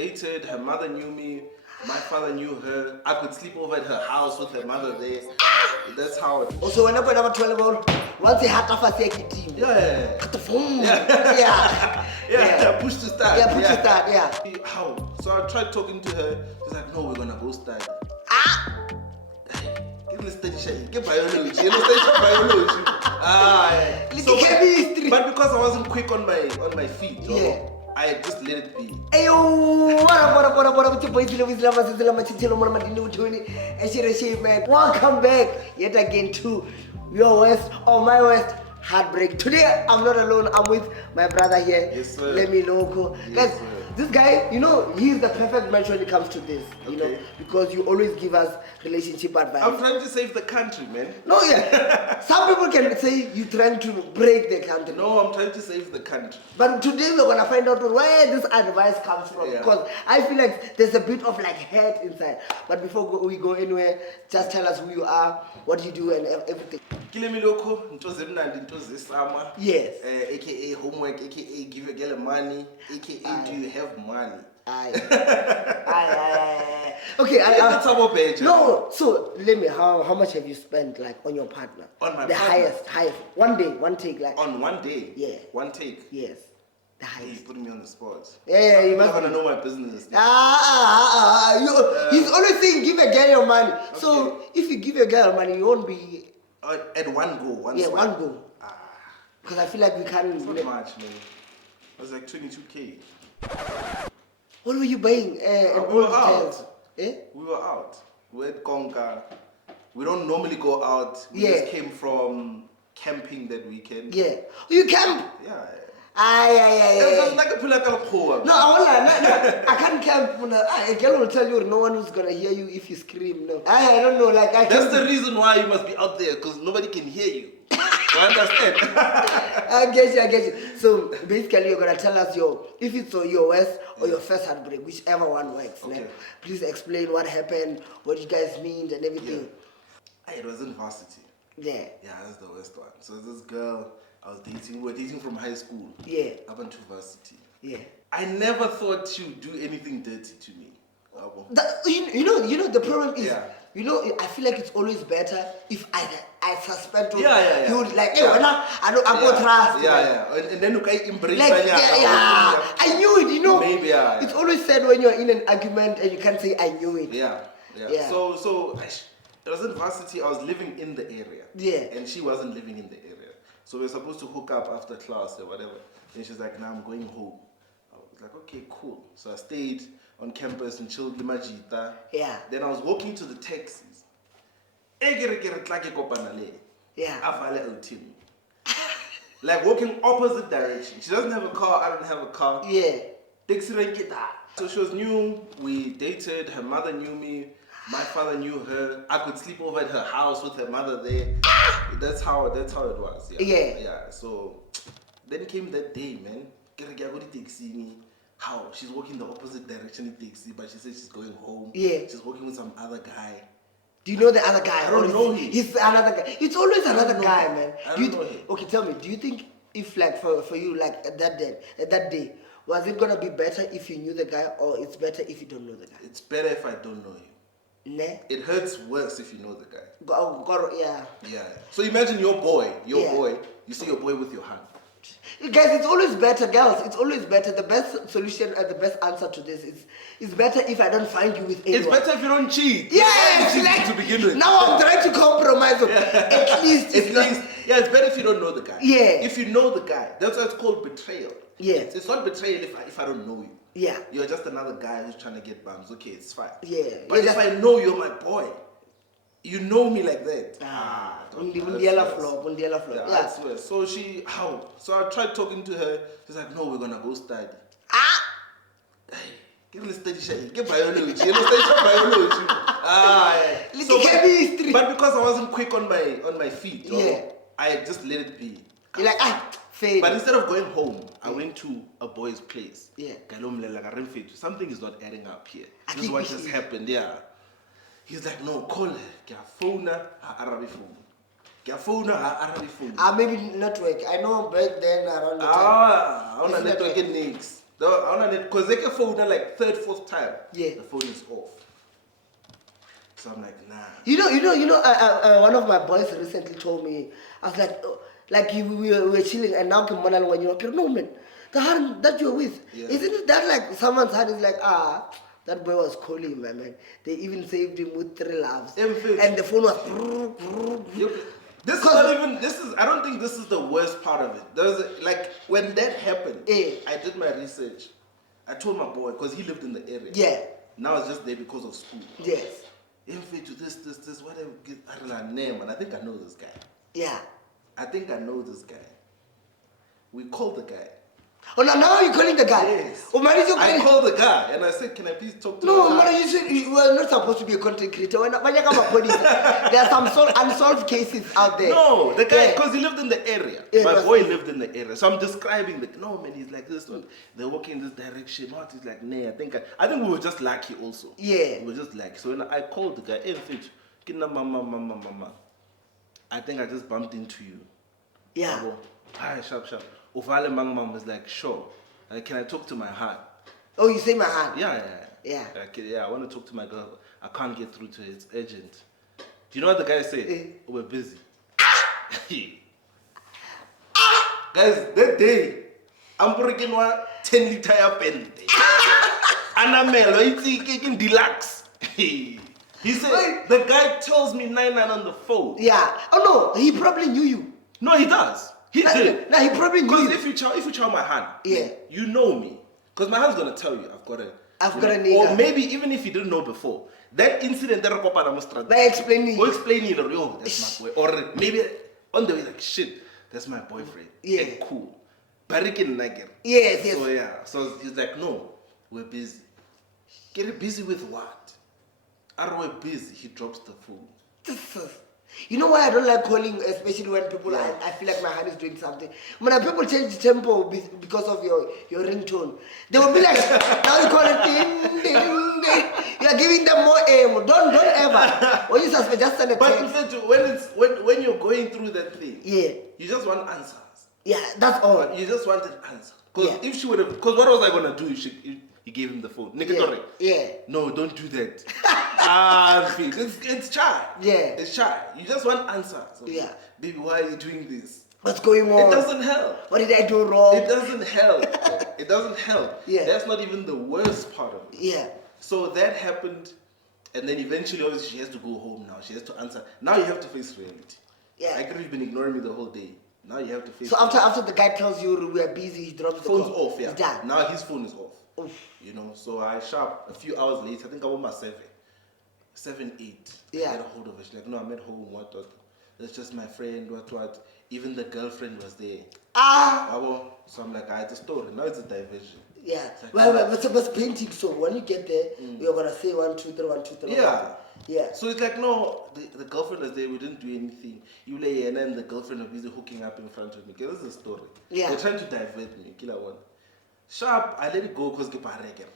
dated, her mother knew me, my father knew her. I could sleep over at her house with her mother there. That's how it. Also, when I put about 12 once they had to fast team. Yeah. Cut the phone. Yeah. Push to start. Yeah, push to start. Yeah. How? So I tried talking to her. She's like, no, we're gonna go study. Give me study. Give biology. Biology. So, but because I wasn't quick on my feet, I just let it be. Ayo, what with your boys? Welcome back yet again to your West or my West Heartbreak. Today I'm not alone. I'm with my brother here, Lemi Loco. Guys, this guy, you know, he's the perfect match when it comes to this, you know, because you always give us relationship advice. I'm trying to save the country, man. No, yeah. Some people can say you're trying to break the country. No, I'm trying to save the country. But today we're gonna find out where this advice comes from, because I feel like there's a bit of like hate inside. But before we go anywhere, just tell us who you are, what you do, and everything. Lemi Loco, Nzaka. Yes. AKA homework, AKA give a girl money, AKA do you have money? Okay, no. So Lemi, how much have you spent like on your partner? On my the partner? highest, one day, one take, like on one day. Yeah. One take. Yes. The highest. He's putting me on the spot. Yeah, you must wanna know my business. He's always saying give a girl your money. Okay. So if you give a girl money, you won't be at one go. One go. Because I feel like we can't. It's not much, man. It was like 22K. What were you buying? We were out. Eh? We were out. We had Konka. We don't normally go out. We just came from camping that weekend. Yeah. You camp? Yeah. It was like a No, I can't camp. A girl will tell you no one who's gonna hear you if you scream. No, I don't know. Like that's the reason why you must be out there, because nobody can hear you. I understand. I get you. So basically, you're gonna tell us if it's your worst or your first heartbreak, whichever one works. Okay. Like, please explain what happened, what you guys mean, and everything. Yeah. It was in varsity. Yeah. Yeah, that's the worst one. So this girl I was dating, we were dating from high school. Yeah. Up until varsity. Yeah. I never thought she would do anything dirty to me. You know the problem is, you know, I feel like it's always better if I suspect you. You would like, I go trust. And then you can embrace I knew it, you know. Maybe, It's always sad when you're in an argument and you can't say I knew it. Yeah. So it was in varsity, I was living in the area. Yeah. And she wasn't living in the area. So we were supposed to hook up after class or whatever. And she's like, nah, I'm going home. I was like, okay, cool. So I stayed on campus and chilled with my jita. Yeah. Then I was walking to the taxis. Yeah. Like walking opposite direction. She doesn't have a car, I don't have a car. Yeah. So she was new, we dated, her mother knew me, my father knew her. I could sleep over at her house with her mother there. That's how it was. Yeah. So then came that day, man. How? She's walking the opposite direction in taxi, but she said she's going home. Yeah. She's walking with some other guy. Do you know the other guy? I don't know him. He's another guy. It's always another guy, man. I don't know him. Okay, tell me, do you think if like for you, like at that day, was it gonna be better if you knew the guy, or it's better if you don't know the guy? It's better if I don't know him. Ne? It hurts worse if you know the guy. Yeah. So imagine your boy, you see your boy with your hand. Guys, it's always better, girls. It's always better. The best solution and the best answer to this is it's better if I don't find you with anyone. It's better if you don't cheat. Yes, like, to begin with. Now I'm trying to compromise. At least. It's better if you don't know the guy. Yeah. If you know the guy, that's why it's called betrayal. Yeah. It's not betrayal if I don't know you. Yeah. You're just another guy who's trying to get bums. Okay, it's fine. Yeah. But if I know you're my boy, you know me like that. Yeah. I swear. So So I tried talking to her. She's like, no, we're gonna go study. Give me study. Give biology. Biology. Chemistry. But because I wasn't quick on my feet, I just let it be. You're like, faves. But instead of going home, I went to a boy's place. Yeah. Something is not adding up here. This is what just happened. Yeah. He's like, no, call her. Maybe network. I know back then around the time. On a network in Nix. Because they can phone like third, fourth time. Yeah. The phone is off. So I'm like, nah. One of my boys recently told me, I was like we were chilling, and now when you're like, no man, the hand that you're with, isn't it that like someone's hand is like, that boy was calling, man. They even saved him with 3 loves. And the phone was... I don't think this is the worst part of it. Like, when that happened, I did my research. I told my boy, because he lived in the area. Yeah. Now it's just there because of school. Yes. To this, whatever. I don't know name, and I think I know this guy. Yeah. I think I know this guy. We called the guy. Oh, now you're calling the guy? Yes. Oh, man, I called the guy and I said, can I please talk to him? No, man, you said you were not supposed to be a content creator. There are some unsolved cases out there. No, the guy, because he lived in the area. Yeah, my boy lived in the area. So I'm describing no, man, he's like this one. They're walking in this direction. Not, he's like, nah, I think we were just lucky also. Yeah. We were just lucky. So when I called the guy, mama. I think I just bumped into you. Yeah. Hi, sharp. Ufale Mangmam was like, sure. Can I talk to my heart? Oh, you say my heart? Yeah. I want to talk to my girl. I can't get through to it. It's urgent. Do you know what the guy said? We're busy. Guys, that day, I'm breaking 10-liter pen. Anamelo, it's deluxe. He said, the guy tells me 99 on the phone. Yeah. Oh, no, he probably knew you. No, he does. He did. No, he probably knew you. Because if you chow my hand, you know me. Because my hand's going to tell you, I've got a nigga. Or maybe even if you didn't know before, that incident that by explaining. Or explaining, that's my boy. Or maybe on the way, like, shit, that's my boyfriend. Yeah. Hey, cool. Barikin Nager. Yes. So, So he's like, no, we're busy. Get busy with what? Are we busy? He drops the phone. You know why I don't like calling, especially when people, I feel like my hand is doing something. When people change the tempo because of your ringtone, they will be like, now you call it ding, ding, ding. You are giving them more aim. Don't ever. When you suspect, just send a text. But when you're going through that thing, you just want answers. Yeah, that's all. You just want an answer. Because if she would have, because what was I going to do if he gave him the phone? Yeah. No, don't do that. It's shy. Yeah. It's shy. You just want answers. So, baby, why are you doing this? What's going on? It doesn't help. What did I do wrong? It doesn't help. It doesn't help. Yeah. That's not even the worst part of it. Yeah. So that happened, and then eventually, obviously, she has to go home now. She has to answer. Now you have to face reality. Yeah. I could have been ignoring me the whole day. Now you have to face. So after the guy tells you we are busy, he drops the phone's call. off. Yeah. He's done. Now his phone is off. Oof. You know. So I sharp a few hours later. I think I was my 7, 8. Yeah. I get a hold of her. She's like, no, I'm at home. What? That's just my friend. What? Even the girlfriend was there. So I'm like, I had the story. Now it's a diversion. Yeah. Like, well, it's painting. So when you get there, you're gonna say 1, 2, 3, 1, 2, 3. Yeah. Yeah. So it's like, no, the girlfriend was there. We didn't do anything. You lay and then the girlfriend was busy hooking up in front of me. Okay, this is a story. Yeah. They're trying to divert me. Killer one. Sharp. I let it go because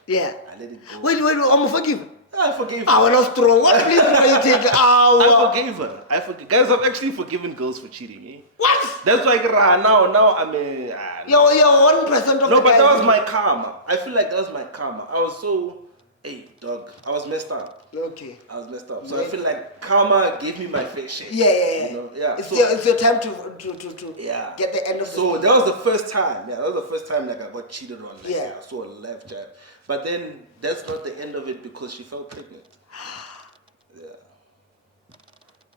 yeah. I let it go. Wait, I'm forgiven. I forgave her. I was not strong. What reason are you taking? I forgave her. Guys, I've actually forgiven girls for cheating. Eh? What? That's why now I'm a... You're 1% of no, the but that was my karma. I feel like that was my karma. I was so... Hey, dog. I was messed up. Okay. I was messed up. So I feel like karma gave me my fair share. Yeah. You know? Yeah. It's your time to get the end of the So that was the first time. Yeah, that was the first time like I got cheated on. Like, yeah. I saw a left jab. But then that's not the end of it because she fell pregnant. Yeah.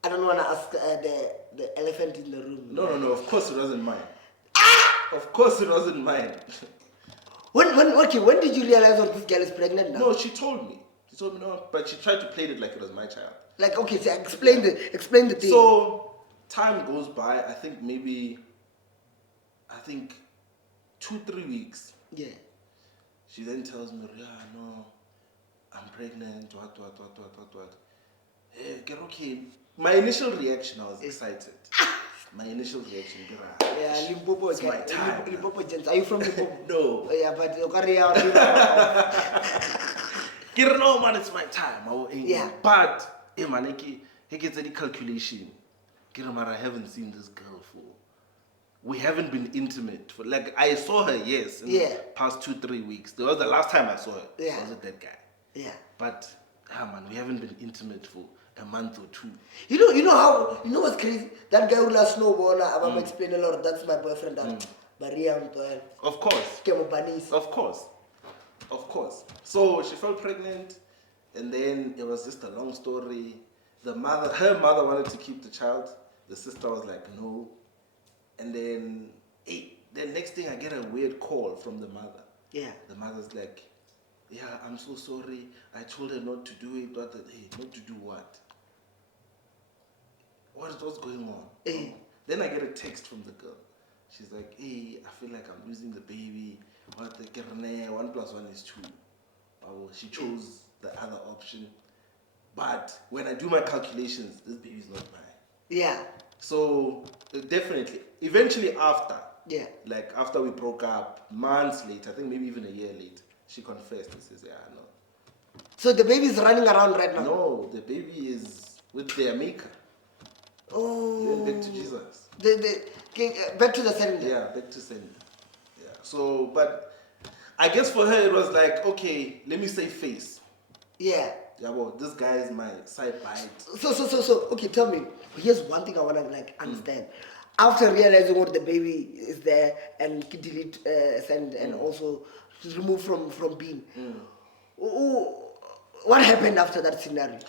I don't want to ask the elephant in the room. No. Of course it wasn't mine. Of course it wasn't mine. When did you realize that this girl is pregnant now? No, she told me. No, but she tried to play it like it was my child. Like, okay, so explain the thing. So time goes by. I think 2-3 weeks. Yeah. She then tells me, yeah, no, I'm pregnant. What? Hey, get okay. My initial reaction, I was excited. My initial reaction, yeah, Limpopo. It's my time. Limpopo gents. Are you from Limpopo? No. Yeah, but no, man, it's my time. Yeah. But, hey, man, he gets any calculation. I haven't seen this girl we haven't been intimate for like I saw her in the past 2-3 weeks. That was the last time I saw her. Yeah. I was with that guy. Yeah. But man, we haven't been intimate for a month or 2. You know what's crazy? That guy who loves snowboard, I'm explaining a lot. That's my boyfriend. Of course. Of course. So she fell pregnant, and then it was just a long story. Her mother wanted to keep the child. The sister was like, no. And then, the next thing I get a weird call from the mother. Yeah. The mother's like, yeah, I'm so sorry. I told her not to do it. Not to do what? What's going on? Then I get a text from the girl. She's like, hey, I feel like I'm losing the baby. 1 + 1 is 2. She chose the other option. But when I do my calculations, this baby's not mine. Yeah. So definitely, eventually after, like after we broke up, months later, I think maybe even a year later, she confessed and says, yeah, no. So the baby is running around right now? No, the baby is with their maker. Oh. Then back to Jesus. Back to the sender. Yeah, back to sender. Yeah. So, but I guess for her it was like, okay, let me save face. Yeah. Yeah, well, this guy is my side bite. So, okay, tell me. Here's one thing I wanna understand. After realizing what the baby is there and delete, send, and also remove from being, what happened after that scenario?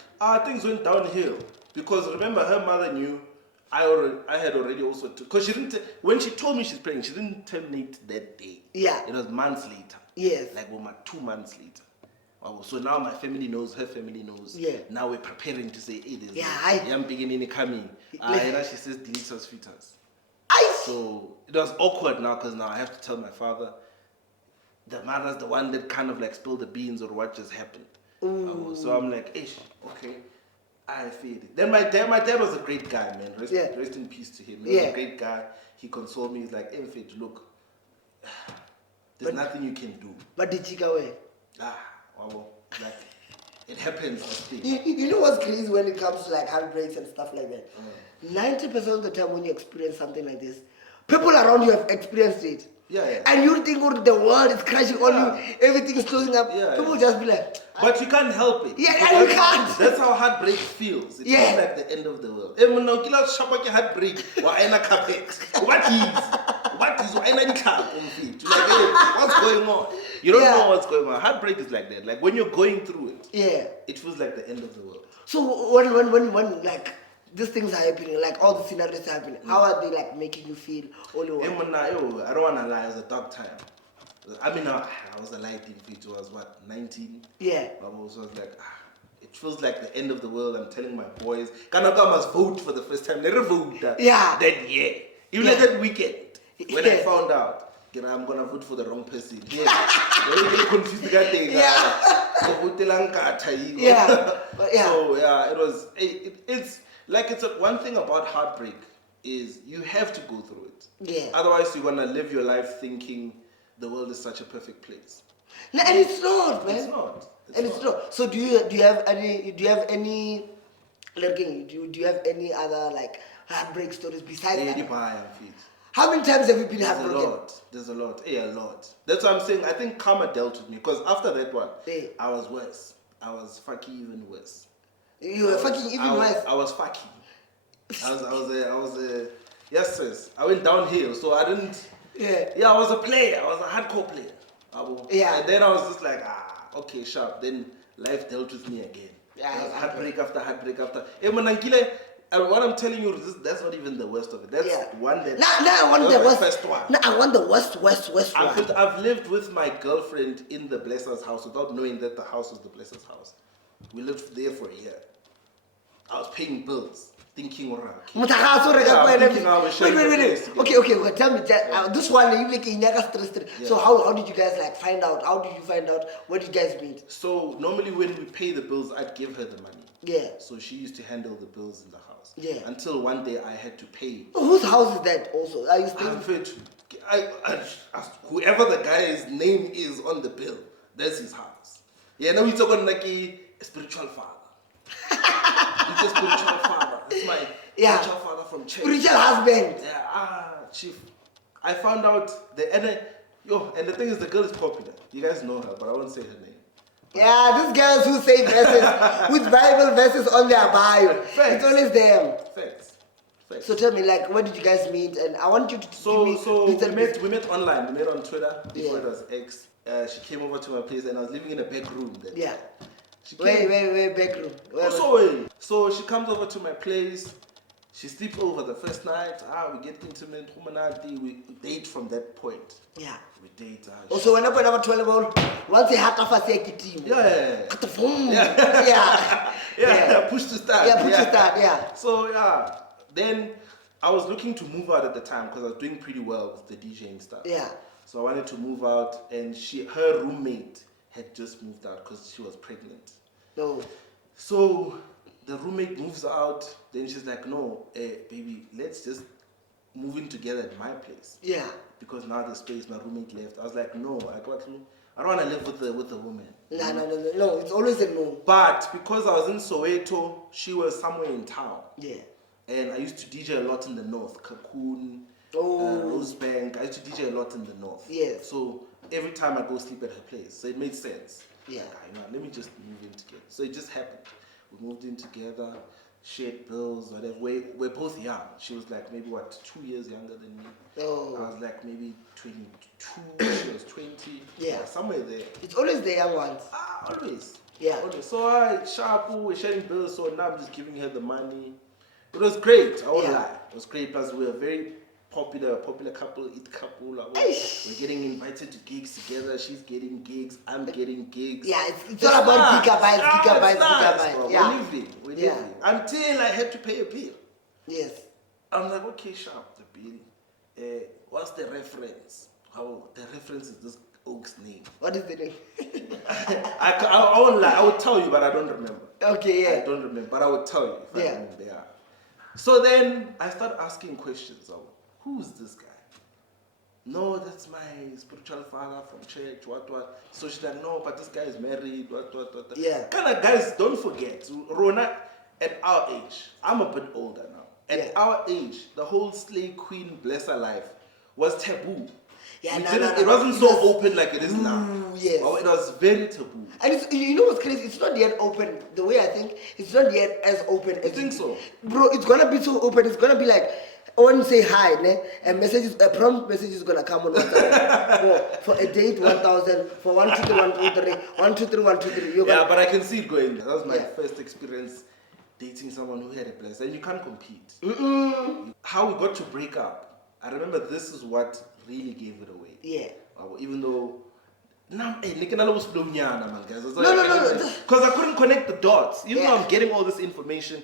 Things went downhill because remember her mother knew. I had already also because she didn't. When she told me she's pregnant, she didn't terminate that day. Yeah. It was months later. Yes. Like 2 months later. So now my family knows, her family knows. Yeah. Now we're preparing to say, hey, there's a young beginning coming. She says delete us fetus. So it was awkward now because now I have to tell my father. The mother's the one that kind of like spilled the beans or what just happened. So I'm like, okay. I feel it. Then my dad was a great guy, man. Rest in peace to him. He was a great guy. He consoled me. He's like, hey, Fitch, look, there's nothing you can do. But did you go away? Like, it happens. You know what's crazy when it comes to like heartbreaks and stuff like that? 90% of the time when you experience something like this, people around you have experienced it. Yeah. And you think the world is crashing on you, everything is closing up. People just be like, but you can't help it. Yeah, and you can't. That's how heartbreak feels. It feels like the end of the world. Heartbreak. What is what's going on? You don't know what's going on. Heartbreak is like that. Like when you're going through it, it feels like the end of the world. So when like these things are happening, like all the scenarios are happening, how are they like making you feel? I don't want to lie, it was a dark time. I mean, I was a light in it. It was 19? Yeah. I was like, it feels like the end of the world. I'm telling my boys, Kanaka must vote for the first time. Never vote that year. Even that weekend, when I found out, I'm going to vote for the wrong person. Yeah. Very confused. So, it was, it's like, one thing about heartbreak is you have to go through it. Yeah. Otherwise, you're going to live your life thinking the world is such a perfect place. No, and it's not, man. It's not. It's not. So do you have any other like heartbreak stories besides that? How many times have you been heartbroken? There's a lot. A lot. That's what I'm saying. I think karma dealt with me because after that one, I was worse. I was fucking even worse. You were fucking even worse? I was fucking. I was a yes, sis. I went downhill, so I didn't. Yeah, I was a player. I was a hardcore player. And then I was just like, okay, sharp. Then life dealt with me again. Yeah, heartbreak after heartbreak after. What I'm telling you, that's not even the worst of it. That's one that. I want the worst. First one. I want the worst one. I've lived with my girlfriend in the blesser's house without knowing that the house was the blesser's house. We lived there for a year. I was paying bills. Thinking, wait. Okay, tell me this one. You like So how did you guys like find out? How did you find out? What did you guys meet? So normally when we pay the bills, I'd give her the money. Yeah. So she used to handle the bills in the house. Yeah. Until one day I had to pay. Whose house is that? Also, are you staying? Whoever the guy's name is on the bill, that's his house. Yeah. Now we're talking like a spiritual father. He's a spiritual father. It's my spiritual father from church. Spiritual husband. Yeah, chief. I found out and the thing is, the girl is popular. You guys know her, but I won't say her name. Yeah, these girls who say verses with Bible verses on their bio. Facts. It's always them. Facts. So tell me, like, where did you guys meet? And I want you to So give me we met online. We met on Twitter before it was X. She came over to my place, and I was living in a back room then. Yeah. Where back room? So she comes over to my place. She sleeps over the first night. We get intimate. We date from that point. Yeah. We date. Also, when I put over 12 once they had to first team. Yeah. Push to start. Yeah. So then I was looking to move out at the time because I was doing pretty well with the DJing stuff. Yeah. So I wanted to move out, and her roommate had just moved out because she was pregnant. No. So the roommate moves out. Then she's like, "No, baby, let's just move in together at my place." Yeah. Because now the space, my roommate left. I was like, "No, I don't want to live with the woman." No. It's always a no. But because I was in Soweto, she was somewhere in town. Yeah. And I used to DJ a lot in the north, Cocoon, Rosebank. I used to DJ a lot in the north. Yeah. So every time I go sleep at her place, so it made sense. Yeah. Like, let me just move in together. So it just happened. We moved in together, shared bills, whatever. We're both young. She was like maybe 2 years younger than me. Oh. I was like maybe 22. She was 20. Yeah. Somewhere there. It's always the young ones. Always. Yeah. Always. So we're sharing bills. So now I'm just giving her the money. It was great. I won't lie. It was great. Plus, we were very popular couple, it couple. We're getting invited to gigs together. She's getting gigs. I'm getting gigs. Yeah, it's all about gigabytes. Bro. Yeah. We're living. Until I had to pay a bill. Yes. I'm like, okay, sharp, the bill. What's the reference? The reference is this Oak's name. What is the name? I won't lie. I would tell you, but I don't remember. Okay, yeah. I don't remember, but I would tell you if I remember. Yeah. So then I start asking questions. Who's this guy? No, that's my spiritual father from church, what. So she's like, no, but this guy is married, what. Yeah. Kind of guys, don't forget, Rona, at our age, I'm a bit older now. At our age, the whole slay queen, bless her life, was taboo. Yeah, it wasn't so open like it is now. Yes. It was very taboo. And you know what's crazy? It's not yet open. The way I think, it's not yet as open as you think so? Bro, it's gonna be so open. It's gonna be like, when you say hi, a prompt message is gonna come on WhatsApp. for a date 1000, for 123, 123. Yeah, but I can see it going. That was my first experience dating someone who had a place, and you can't compete. How we got to break up, I remember this is what really gave it away. Yeah. Even though now, guys. No. Because I couldn't connect the dots. Even though I'm getting all this information,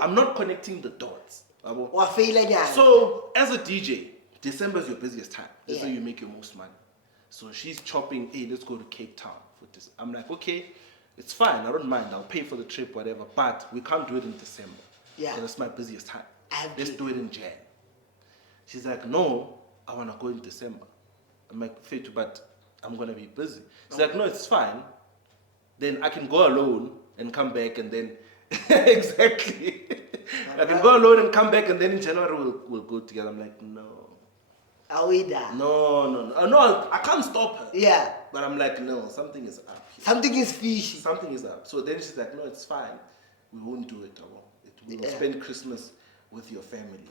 I'm not connecting the dots. So as a DJ, December is your busiest time. That's where you make your most money. So she's chopping, hey, let's go to Cape Town for this. I'm like, okay, it's fine. I don't mind. I'll pay for the trip, whatever. But we can't do it in December. Yeah. That's my busiest time. Let's do it in Jan. She's like, no, I want to go in December. I'm like, Fetu, but I'm going to be busy. She's like, no, it's fine. Then I can go alone and come back and then... Exactly. I can go alone and come back and then in January we'll go together. I'm like, no. Are we done? No. No, I can't stop her. Yeah. But I'm like, no, something is up here. Something is fishy. Something is up. So then she's like, no, it's fine. We won't do it. We will spend Christmas with your family.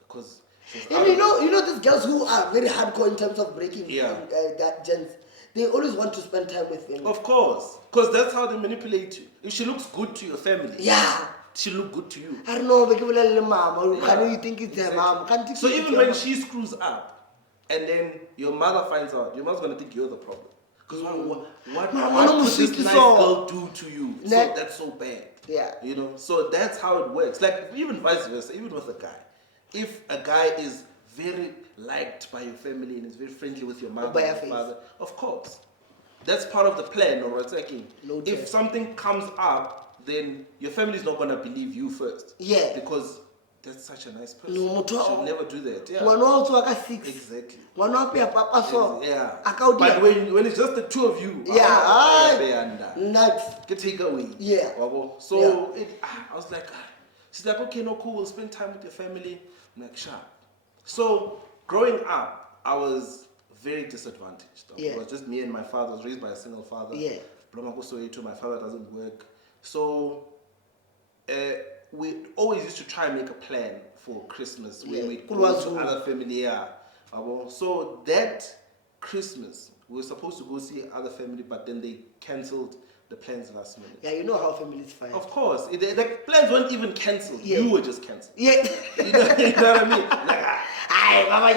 Because... And you know these girls who are very hardcore in terms of breaking gents, they always want to spend time with them. Of course. Because that's how they manipulate you. If she looks good to your family, she look good to you. I don't know, you think it's her mom. So even when she screws up and then your mother finds out, your mother's going to think you're the problem. Because what could this nice girl do to you? So that's so bad. Yeah. You know, so that's how it works. Like even vice versa, even with a guy. If a guy is very liked by your family and is very friendly with your mother and your father, of course. That's part of the plan, or it's like if something comes up, then your family is not going to believe you first. Yeah. Because that's such a nice person. She'll never do that. Yeah. Exactly. Yeah. But when it's just the two of you, next. Get take away. Yeah. So I was like, she's like, okay, no, cool, we'll spend time with your family. I'm like, sure. So growing up, I was very disadvantaged. Yeah. It was just me and my father. I was raised by a single father. Yeah. My father doesn't work. So we always used to try and make a plan for Christmas when we'd go to other family. Yeah. So that Christmas, we were supposed to go see other family, but then they cancelled the plans last minute. Yeah, you know how families fight. Of course. The plans weren't even cancelled. Yeah. You were just cancelled. Yeah. You know what I mean? Like,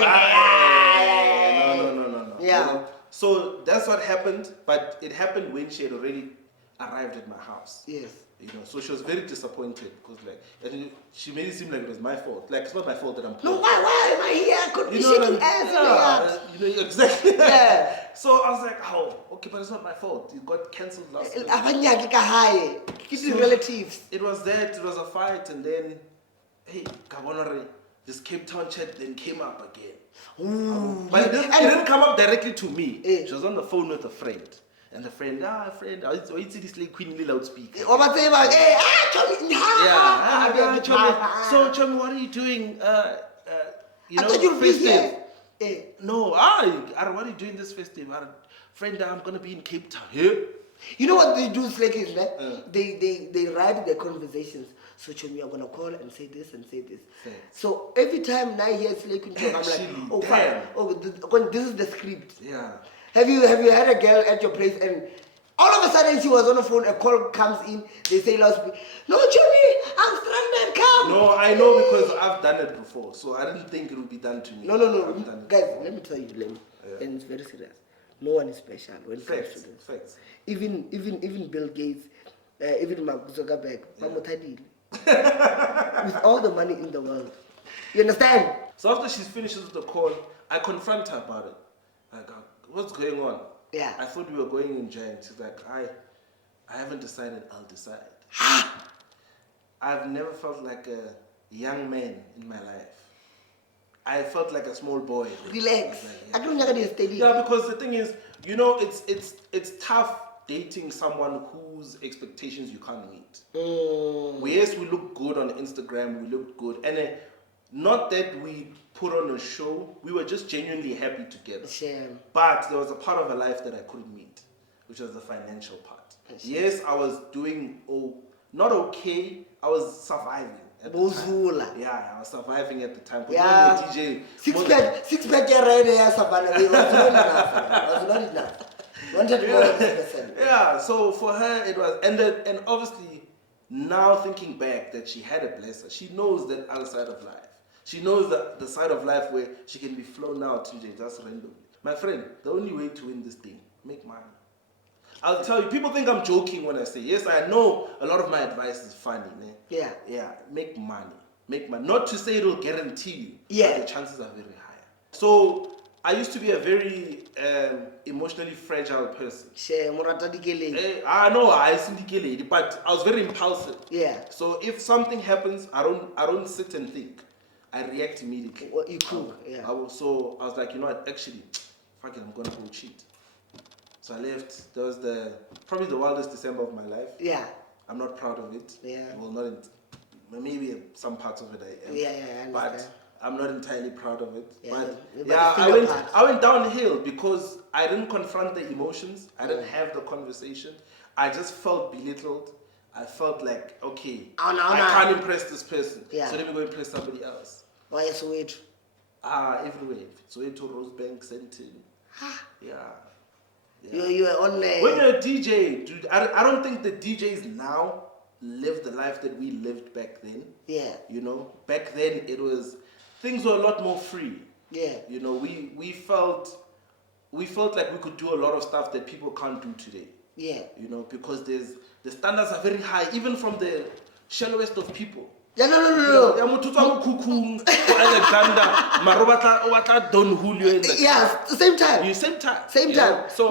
no. Yeah. You know? So that's what happened, but it happened when she had already arrived at my house. Yes. You know, so she was very disappointed because, like, and she made it seem like it was my fault. Like, it's not my fault that I'm poor. No, why am I here? I could be shaking ass in the you know, exactly. Yeah. So I was like, oh, okay, but it's not my fault. It got cancelled last minute. So, relatives. It was that, it was a fight, and then, hey, Gabonare, this Cape Town chat then came up again. Ooh. But it didn't come up directly to me. Eh. She was on the phone with a friend. And the friend, I see this like Queen loudspeaker. So, Chomi, what are you doing? I thought you were busy. No, what are you doing this festive? Friend, I'm gonna be in Cape Town. Here? You know what they do, Slakers, man? They write their conversations. So Chomi, I'm gonna call and say this and say this. Thanks. So every time I hear Slakers, I'm like, oh fine. Oh, this is the script. Yeah. Have you had a girl at your place and all of a sudden she was on the phone, a call comes in, they say loudspeaker, no Chomi, I'm stranded, come. No, I know because I've done it before, so I didn't think it would be done to me. No. Guys, let me tell you, and it's very serious. No one is special when it comes to this. Facts. Even Bill Gates, even Mark Zuckerberg, with all the money in the world. You understand? So after she finishes with the call, I confront her about it. Like, what's going on? Yeah. I thought we were going in Jan. She's like, I haven't decided, I'll decide. I've never felt like a young man in my life. I felt like a small boy. Relax. I don't know how steady. Yeah, because the thing is, you know, it's tough dating someone whose expectations you can't meet. Yes, we look good on Instagram, we looked good. And not that we put on a show, we were just genuinely happy together. Shame. But there was a part of her life that I couldn't meet, which was the financial part. Yes, I was doing not okay, I was surviving. Yeah, I was surviving at the time. Yeah. DJ, six pack it was not enough. Wanted more than 10%. Yeah, so for her it was, and obviously now thinking back that she had a blesser, she knows that other side of life. She knows the side of life where she can be flown out TJ just randomly. My friend, the only way to win this thing, make money. I'll tell you, people think I'm joking when I say, yes, I know a lot of my advice is funny. Ne? Yeah. Yeah, make money. Make money. Not to say it'll guarantee you, but the chances are very high. So, I used to be a very emotionally fragile person. But I was very impulsive. Yeah. So if something happens, I don't sit and think. I react immediately. Well, you cook, yeah. So I was like, you know what, actually, fuck it, I'm gonna go cheat. So I left. That was probably the wildest December of my life. Yeah. I'm not proud of it. Yeah. Well, maybe some parts of it I am. Yeah, I understand. But I'm not entirely proud of it. Yeah, but I went downhill because I didn't confront the emotions. I didn't have the conversation. I just felt belittled. I felt like, okay, I can't impress this person. Yeah. So let me go impress somebody else. Why is it? Everywhere. So into Rosebank, Sentin. Yeah. You were on there. When you're a DJ, dude, I don't think the DJs now live the life that we lived back then. Yeah. You know, back then things were a lot more free. Yeah. You know, we felt like we could do a lot of stuff that people can't do today. Yeah. You know, because the standards are very high, even from the shallowest of people. Yeah, no. Yeah, same time. Same time. So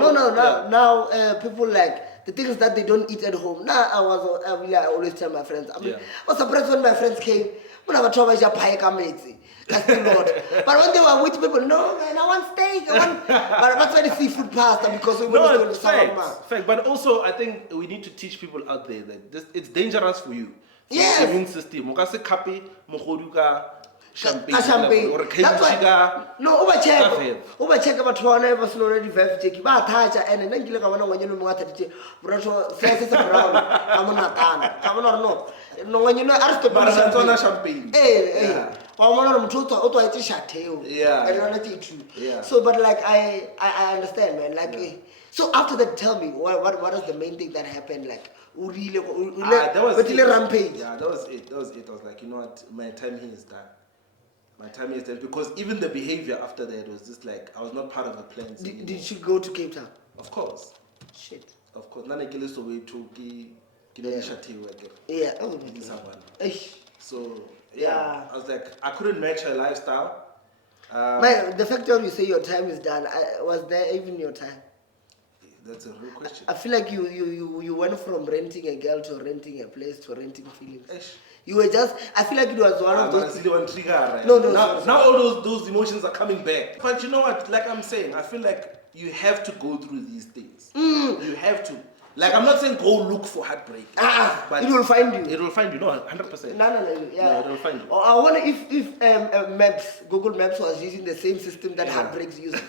now people like the things that they don't eat at home. Now I always tell my friends. I was surprised when my friends came. That's the Lord. But when they were with people, no man, I want steak. But that's why the seafood pasta because we want to fact. But also, I think we need to teach people out there that it's dangerous for you. Yes. Immune system. champagne or no overcheck batho bona ba seno di vibe check ba thatcha and nna nkile ka bona ngwanyeno mo gathatse brotho se brown a mo natana ka bona no ngwanyeno a re stop champagne wa mona motho o tswa etse shatheo and ona tithu so but like I understand, man, like so after that tell me what is the main thing that happened, like that was it. Rampage. Yeah, that was it. I was like, you know what, my time here is done. My time is done, because even the behavior after that was just like I was not part of the plans. Did you go to Cape Town? Of course. Shit. Of course. None of us way to yeah. So yeah, I was like, I couldn't match her lifestyle. The fact that you say your time is done, was there even your time? That's a real question. I feel like you went from renting a girl to renting a place to renting feelings. You were just, I feel like it was one of those. Now all those emotions are coming back. But you know what? Like I'm saying, I feel like you have to go through these things. You have to. Like, I'm not saying go look for heartbreak. But it will find you. It will find you, no, 100%. No, yeah. No, it will find you. I wonder if Google Maps was using the same system that heartbreaks use.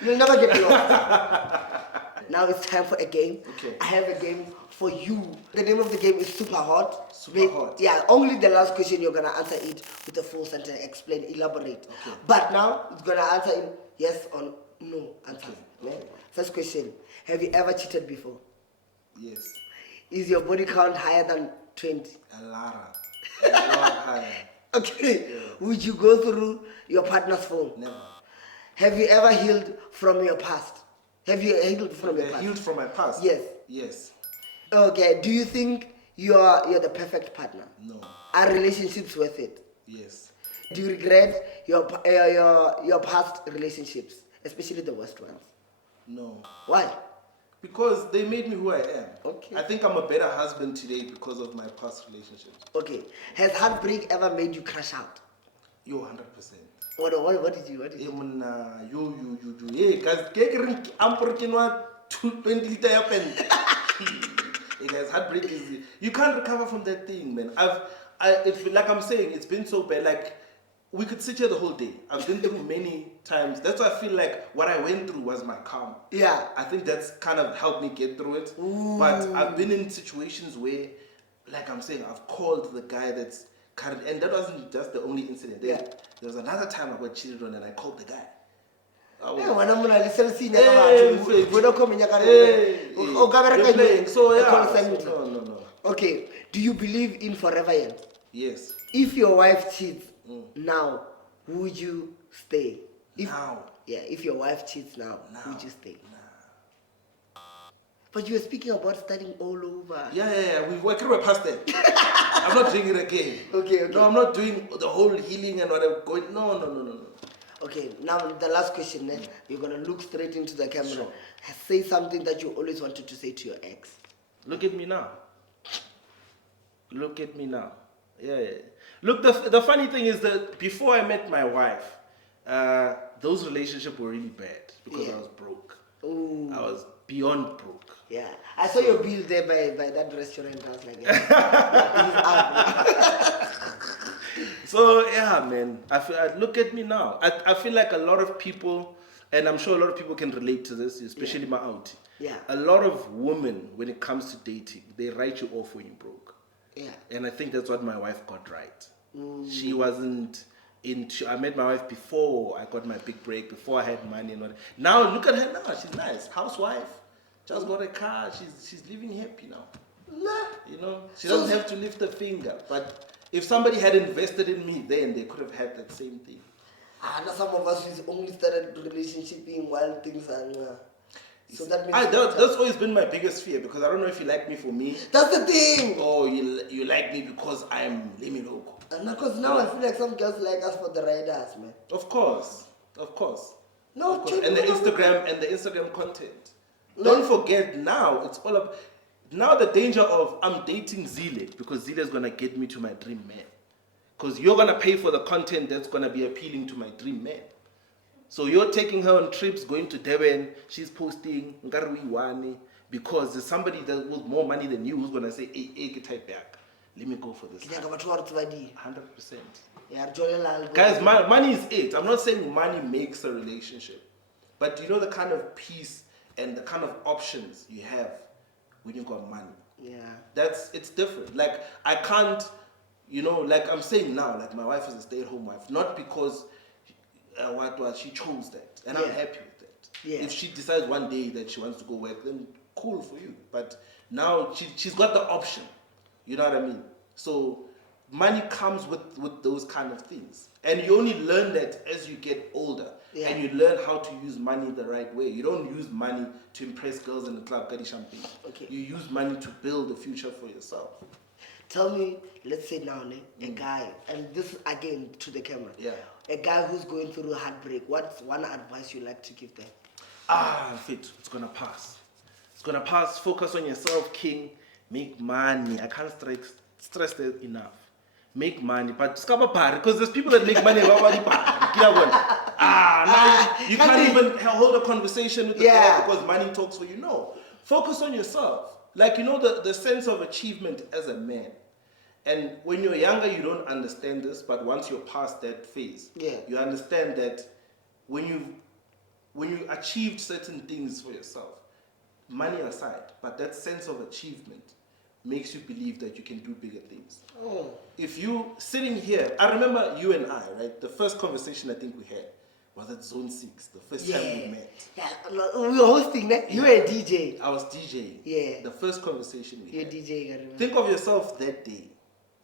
You'll never get lost. Now it's time for a game. Okay. I have a game for you. The name of the game is Super Hot. Super Hot. Yeah, only the last question you're gonna answer it with a full sentence, explain, elaborate. Okay. But now it's gonna answer in yes or no answer. Okay. First question: have you ever cheated before? Yes. Is your body count higher than 20? A lot higher. Okay. Yeah. Would you go through your partner's phone? Never. Have you ever healed from your past? Have you healed from your past? Healed from my past? Yes. Yes. Okay. Do you think you're the perfect partner? No. Are relationships worth it? Yes. Do you regret your past relationships, especially the worst ones? No. Why? Because they made me who I am. Okay. I think I'm a better husband today because of my past relationships. Okay. Has heartbreak ever made you crash out? Yo, 100%. What did you? You do. Hey, guys, I'm working on 20 liter happen. Hey guys, heartbreak is, you can't recover from that thing, man. Like I'm saying, it's been so bad. Like, we could sit here the whole day. I've been through many times. That's why I feel like what I went through was my calm. Yeah. I think that's kind of helped me get through it. Ooh. But I've been in situations where, like I'm saying, I've called the guy that's current, and that wasn't just the only incident. There was another time I got cheated on and I called the guy. So no. Okay, do you believe in forever end? Yes. If your wife cheats now, would you stay? Now? Yeah, if your wife cheats now, would you stay? Nah. But you were speaking about starting all over. Yeah. We're past that. I'm not doing it again. Okay. No, I'm not doing the whole healing and whatever. No. Okay, now the last question, then. You're going to look straight into the camera. Sure. Say something that you always wanted to say to your ex. Look at me now. Yeah. Look, the funny thing is that before I met my wife, those relationships were really bad because I was broke. Ooh. I was beyond broke. Yeah. I saw your bill there by that restaurant. I was like, So, yeah, man. Look at me now. I feel like a lot of people, and I'm sure a lot of people can relate to this, especially my auntie. Yeah. A lot of women, when it comes to dating, they write you off when you're broke. Yeah. And I think that's what my wife got right. Mm. She wasn't into. I met my wife before I got my big break, before I had money and all. Now look at her now. She's nice, housewife. Just got a car. She's living happy now. Nah. You know, she doesn't have to lift a finger. But if somebody had invested in me, then they could have had that same thing. Some of us we only started relationship while things are. So that means that's always been my biggest fear, because I don't know if you like me for me. That's the thing. Or you like me because I'm Lemi Loco. Because now I feel like some girls like us for the riders, man. Of course. No, of course. And the Instagram content. Don't forget, now it's all up. Now the danger of I'm dating Zille, because Zille is gonna get me to my dream man. Because you're gonna pay for the content that's gonna be appealing to my dream man. So you're taking her on trips, going to Durban, she's posting Ngarwi Wani, because there's somebody that with more money than you who's gonna say, hey, type back. let me go for this. 100%. Yeah, guys, money is it. I'm not saying money makes a relationship, but you know the kind of peace and the kind of options you have when you got money. Yeah, it's different. Like I can't, you know, like I'm saying now, like my wife is a stay-at-home wife, not because she chose that, and I'm happy with that. Yeah. If she decides one day that she wants to go work, then cool for you. But now she's got the option. You know what I mean? So money comes with those kind of things, and you only learn that as you get older, and you learn how to use money the right way. You don't use money to impress girls in the club, get champagne. Okay. You use money to build a future for yourself. Tell me, let's say now, a guy, and this again to the camera. Yeah. A guy who's going through heartbreak. What's one advice you like to give them? Fit. It's gonna pass. It's gonna pass. Focus on yourself, king. Make money. I can't stress that enough. Make money, but because there's people that make money. Now you can't even hold a conversation with the girl because money talks for you. No, focus on yourself. Like, you know, the sense of achievement as a man. And when you're younger, you don't understand this, but once you're past that phase, you understand that when you achieved certain things for yourself, money aside, but that sense of achievement makes you believe that you can do bigger things. If you sitting here, I remember you and I, right? The first conversation I think we had was at Zone 6, the first time we met. Yeah, we were hosting that. You were a DJ. I was DJing. Yeah. The first conversation we had. You're DJing, I remember. Think of yourself that day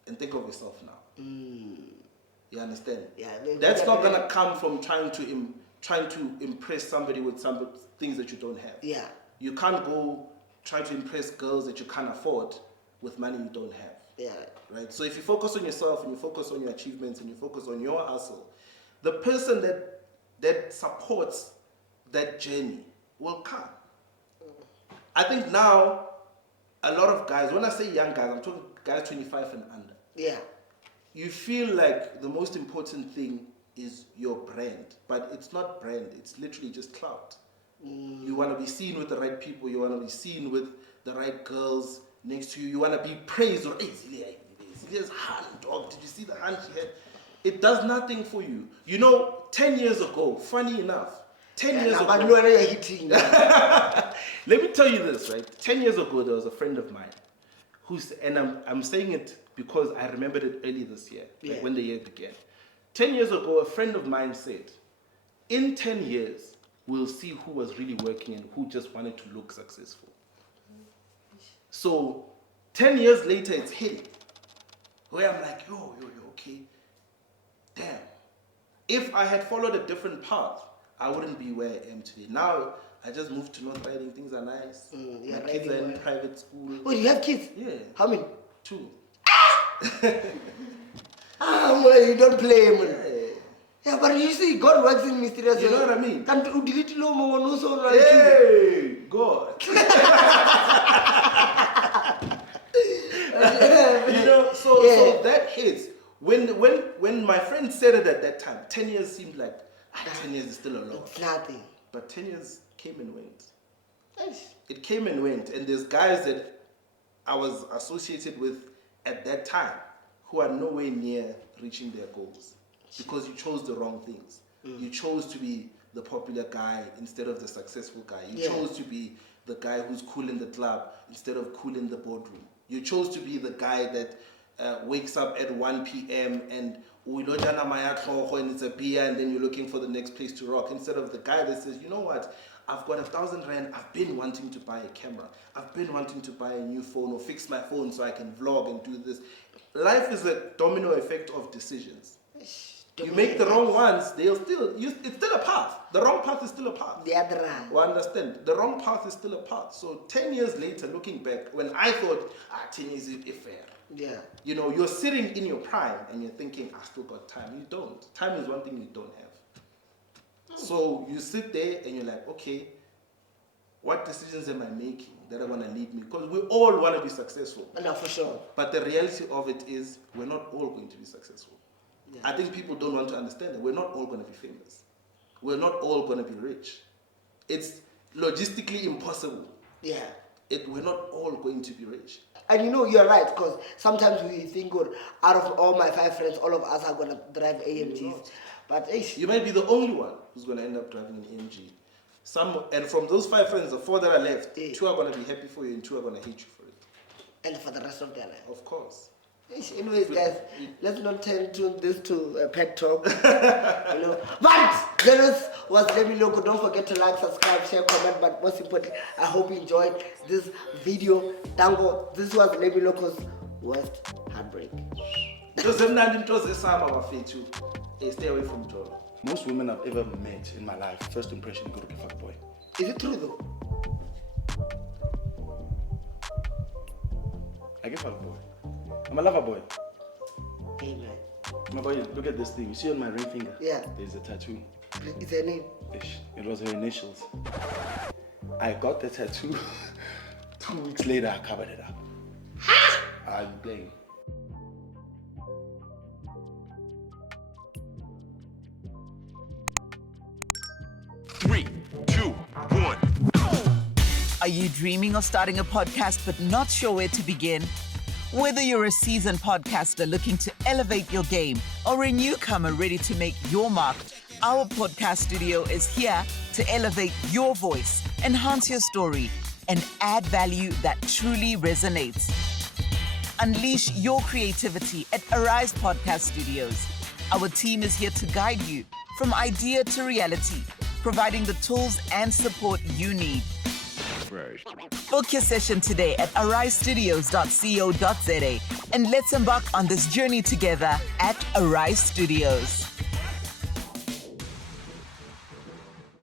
and think of yourself now. You understand? Yeah. That's not gonna come from trying to impress somebody with some things that you don't have. Yeah. You can't go try to impress girls that you can't afford with money you don't have. Yeah. Right? So if you focus on yourself and you focus on your achievements and you focus on your hustle, the person that supports that journey will come. I think now a lot of guys, when I say young guys, I'm talking guys 25 and under. Yeah. You feel like the most important thing is your brand, but it's not brand, it's literally just clout. You want to be seen with the right people, you want to be seen with the right girls next to you, you want to be praised, or hey, Zillewizzy's hand, dog, did you see the hand she had? It does nothing for you. You know, 10 years ago, funny enough, 10 years ago, let me tell you this, right? 10 years ago, there was a friend of mine and I'm saying it because I remembered it early this year, like when the year began. 10 years ago, a friend of mine said, in 10 years, we'll see who was really working and who just wanted to look successful. So 10 years later, it's hitting. Where I'm like, yo, okay. Damn. If I had followed a different path, I wouldn't be where I am today. Now, I just moved to North Riding. Things are nice. My kids are in private school. Oh, you have kids? Yeah. How many? 2. Well, you don't play, man. Yeah. Yeah, but you see, God works in mysterious ways. You know what I mean? Can't you delete no more, no so. Hey, God. You know, so that hits. When my friend said it at that time, 10 years seemed like 10 years is still a lot. It's nothing. But 10 years came and went. Nice. It came and went, and there's guys that I was associated with at that time who are nowhere near reaching their goals because you chose the wrong things. You chose to be the popular guy instead of the successful guy. You chose to be the guy who's cool in the club instead of cool in the boardroom. You chose to be the guy that wakes up at 1 p.m. and it's a beer and then you're looking for the next place to rock, instead of the guy that says, you know what, I've got 1,000 rand, I've been wanting to buy a camera, I've been wanting to buy a new phone or fix my phone so I can vlog and do this. Life is a domino effect of decisions. You make the wrong ones, it's still a path. The wrong path is still a path. The other one. Well, understand, the wrong path is still a path. So 10 years later, looking back, when I thought, 10 years is fair. Yeah. You know, you're sitting in your prime and you're thinking, I still got time. You don't. Time is one thing you don't have. So you sit there and you're like, okay, what decisions am I making that are going to lead me? Because we all want to be successful. No, for sure. But the reality of it is we're not all going to be successful. Yeah. I think people don't want to understand that we're not all going to be famous. We're not all going to be rich. It's logistically impossible. Yeah. We're not all going to be rich. And you're right, because sometimes we think, out of all my 5 friends, all of us are going to drive AMGs. But you might be the only one who's going to end up driving an AMG. And from those 5 friends, the 4 that are left, 2 are going to be happy for you and 2 are going to hate you for it. And for the rest of their life. Of course. Anyways, guys, let's not turn this to a pet talk. But this was Lemi Loco. Don't forget to like, subscribe, share, comment. But most importantly, I hope you enjoyed this video. Dango, this was Lemi Loco's worst heartbreak. Stay away from John. Most women I've ever met in my life, first impression, go to fuck boy. Is it true though? I get fuck boy. I'm a lover boy. Amen. My boy, look at this thing. You see on my ring finger? Yeah. There's a tattoo. Is her name? It was her initials. I got the tattoo. 2 weeks later, I covered it up. I'm playing. Three, 2, 1. Are you dreaming of starting a podcast but not sure where to begin? Whether you're a seasoned podcaster looking to elevate your game or a newcomer ready to make your mark, our podcast studio is here to elevate your voice, enhance your story, and add value that truly resonates. Unleash your creativity at Arise Podcast Studios. Our team is here to guide you from idea to reality, providing the tools and support you need. Book your session today at arisestudios.co.za and let's embark on this journey together at Arise Studios.